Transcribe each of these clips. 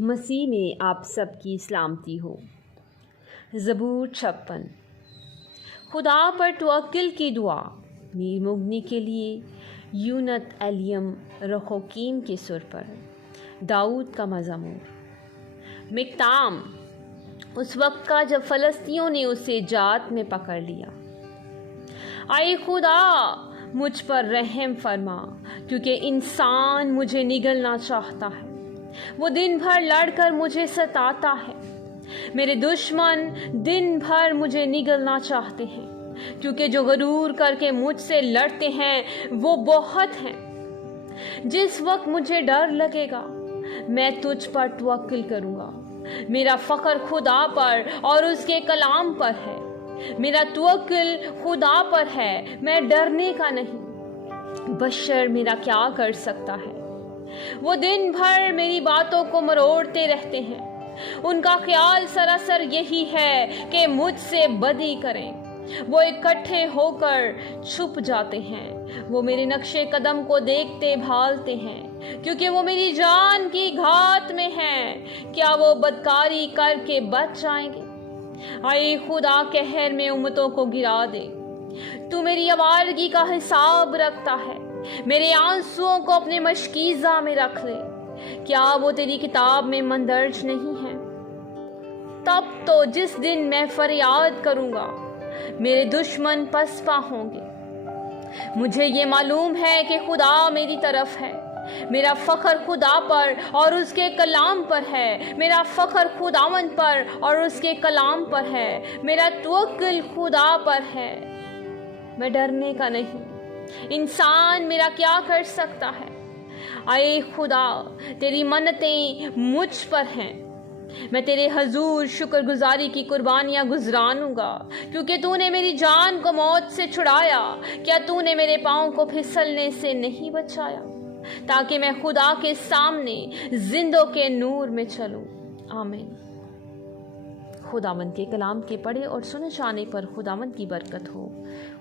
मसीह में आप सबकी सलामती हो। ज़बूर 56। खुदा पर तवक्कुल की दुआ मीर मुगनी के लिए यूनत एलियम रखोकीम के सुर पर। दाऊद का मज़मूर। मिक्ताम उस वक्त का जब फ़लस्तियों ने उसे जात में पकड़ लिया। आए खुदा मुझ पर रहम फरमा, क्योंकि इंसान मुझे निगलना चाहता है। वो दिन भर लड़कर मुझे सताता है। मेरे दुश्मन दिन भर मुझे निगलना चाहते हैं, क्योंकि जो गरूर करके मुझसे लड़ते हैं वो बहुत हैं। जिस वक्त मुझे डर लगेगा मैं तुझ पर तवक्कुल करूँगा। मेरा फ़ख्र खुदा पर और उसके कलाम पर है। मेरा तवक्कुल खुदा पर है, मैं डरने का नहीं। बशर मेरा क्या कर सकता है? वो दिन भर मेरी बातों को मरोड़ते रहते हैं। उनका ख्याल सरासर यही है कि मुझसे बदी करें। वो इकट्ठे होकर छुप जाते हैं। वो मेरे नक्शे कदम को देखते भालते हैं, क्योंकि वो मेरी जान की घात में हैं। क्या वो बदकारी करके बच जाएंगे? आए खुदा कहर में उम्मतों को गिरा दे। तू मेरी आवारगी का हिसाब रखता है। मेरे आंसुओं को अपने मशकीज़ा में रख ले। क्या वो तेरी किताब में मंदर्ज नहीं है? तब तो जिस दिन मैं फरियाद करूंगा मेरे दुश्मन पसपा होंगे। मुझे ये मालूम है कि खुदा मेरी तरफ है। मेरा फ़ख्र खुदा पर और उसके कलाम पर है। मेरा फ़ख्र खुदावंद पर और उसके कलाम पर है। मेरा तवक्कुल खुदा पर है, मैं डरने का नहीं। इंसान मेरा क्या कर सकता है? आए खुदा तेरी मन्नतें मुझ पर हैं। मैं तेरे हजूर शुक्रगुजारी की कुर्बानियाँ गुजरानूंगा, क्योंकि तूने मेरी जान को मौत से छुड़ाया। क्या तूने मेरे पाँव को फिसलने से नहीं बचाया, ताकि मैं खुदा के सामने जिंदों के नूर में चलूं। आमीन। खुदावंद के कलाम के पढ़े और सुने जाने पर खुदावंद की बरकत हो।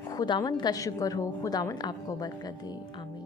खुदावंद का शुक्र हो। खुदावंद आपको बरकत दे। आमीन।